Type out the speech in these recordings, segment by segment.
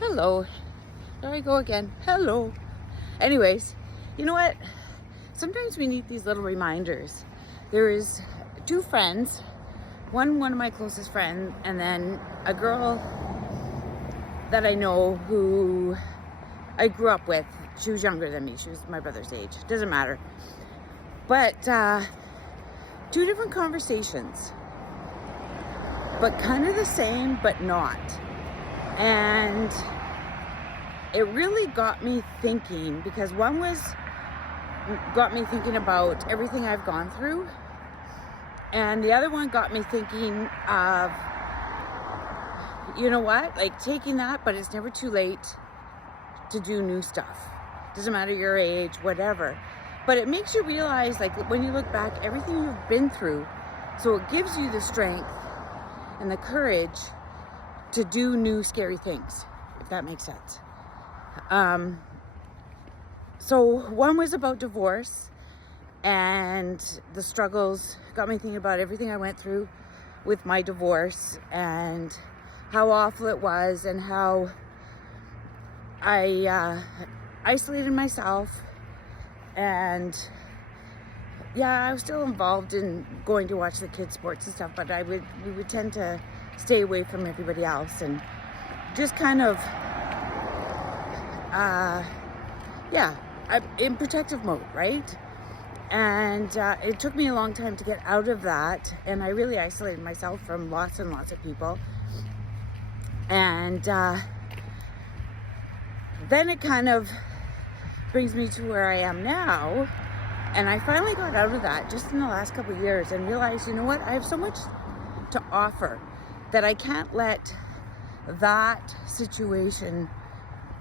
Hello. There I go again. Hello. Anyways, you know what? Sometimes we need these little reminders. There is two friends, one of my closest friends, and then a girl that I know who I grew up with. She was younger than me. She was my brother's age. Doesn't matter. But two different conversations, but kind of the same, but not. And it really got me thinking, because one got me thinking about everything I've gone through, and the other one got me thinking of, you know what, like taking that, but it's never too late to do new stuff. Doesn't matter your age, whatever, but it makes you realize, like, when you look back, everything you've been through, so it gives you the strength and the courage to do new scary things, if that makes sense. So one was about divorce, and the struggles got me thinking about everything I went through with my divorce and how awful it was, and how I isolated myself. And yeah, I was still involved in going to watch the kids' sports and stuff, but we would tend to stay away from everybody else and just kind of in protective mode, right? And it took me a long time to get out of that, and I really isolated myself from lots and lots of people. And then it kind of brings me to where I am now, and I finally got out of that just in the last couple of years and realized, you know what, I have so much to offer that I can't let that situation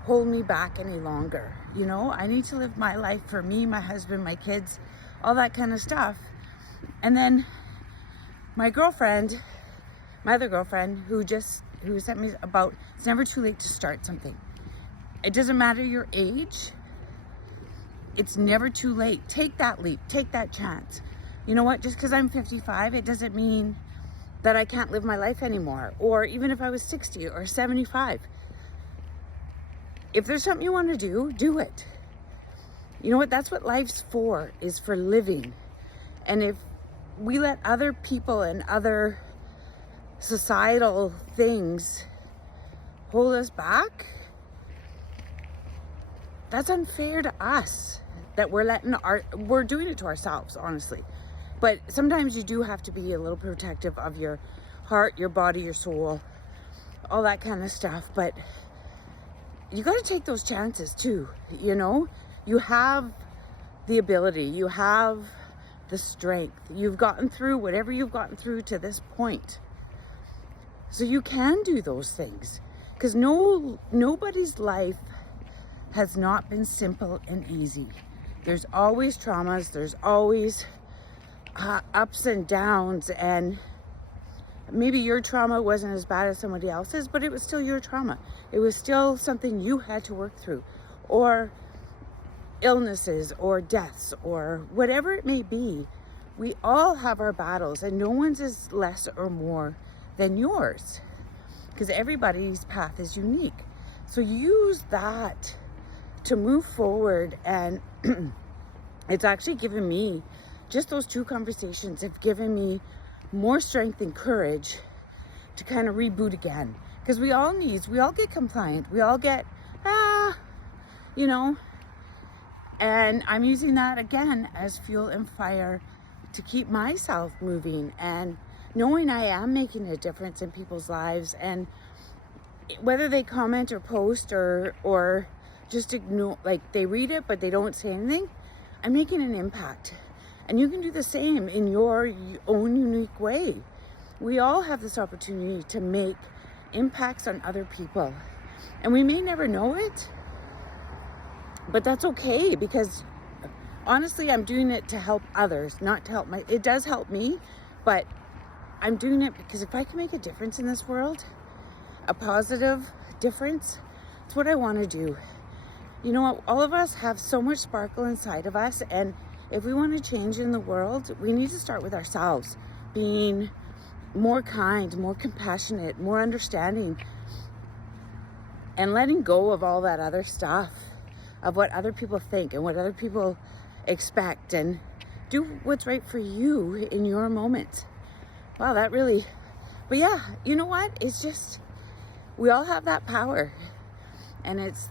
hold me back any longer. You know, I need to live my life for me, my husband, my kids, all that kind of stuff. And then my other girlfriend, who sent me about, it's never too late to start something. It doesn't matter your age. It's never too late. Take that leap, take that chance. You know what, just because I'm 55, it doesn't mean that I can't live my life anymore. Or even if I was 60 or 75. If there's something you want to do it. You know what? That's what life's for, is for living. And if we let other people and other societal things hold us back, that's unfair to us. That we're doing it to ourselves, honestly. But sometimes you do have to be a little protective of your heart, your body, your soul, all that kind of stuff. But you got to take those chances too. You know, you have the ability, you have the strength, you've gotten through whatever you've gotten through to this point, so you can do those things. Because nobody's life has not been simple and easy. There's always traumas, there's always ups and downs, and maybe your trauma wasn't as bad as somebody else's, but it was still your trauma. It was still something you had to work through, or illnesses or deaths or whatever it may be. We all have our battles, and no one's is less or more than yours, because everybody's path is unique. So use that to move forward. And it's actually given me, just those two conversations have given me more strength and courage to kind of reboot again. Because we all get compliant. We all get, you know, and I'm using that again as fuel and fire to keep myself moving and knowing I am making a difference in people's lives. And whether they comment or post or just ignore, like they read it but they don't say anything, I'm making an impact. And you can do the same in your own unique way. We all have this opportunity to make impacts on other people. And we may never know it, but that's okay, because honestly, I'm doing it to help others, not to help it does help me, but I'm doing it because if I can make a difference in this world, a positive difference, it's what I want to do. You know what? All of us have so much sparkle inside of us, and if we want to change in the world, we need to start with ourselves, being more kind, more compassionate, more understanding, and letting go of all that other stuff, of what other people think and what other people expect, and do what's right for you in your moment. Wow, that really, but yeah, you know what? It's just, we all have that power, and it's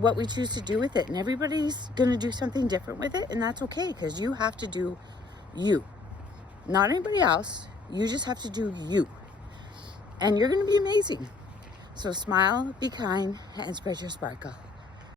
what we choose to do with it. And everybody's going to do something different with it, and that's okay, because you have to do you, not anybody else. You just have to do you, and you're going to be amazing. So smile, be kind, and spread your sparkle.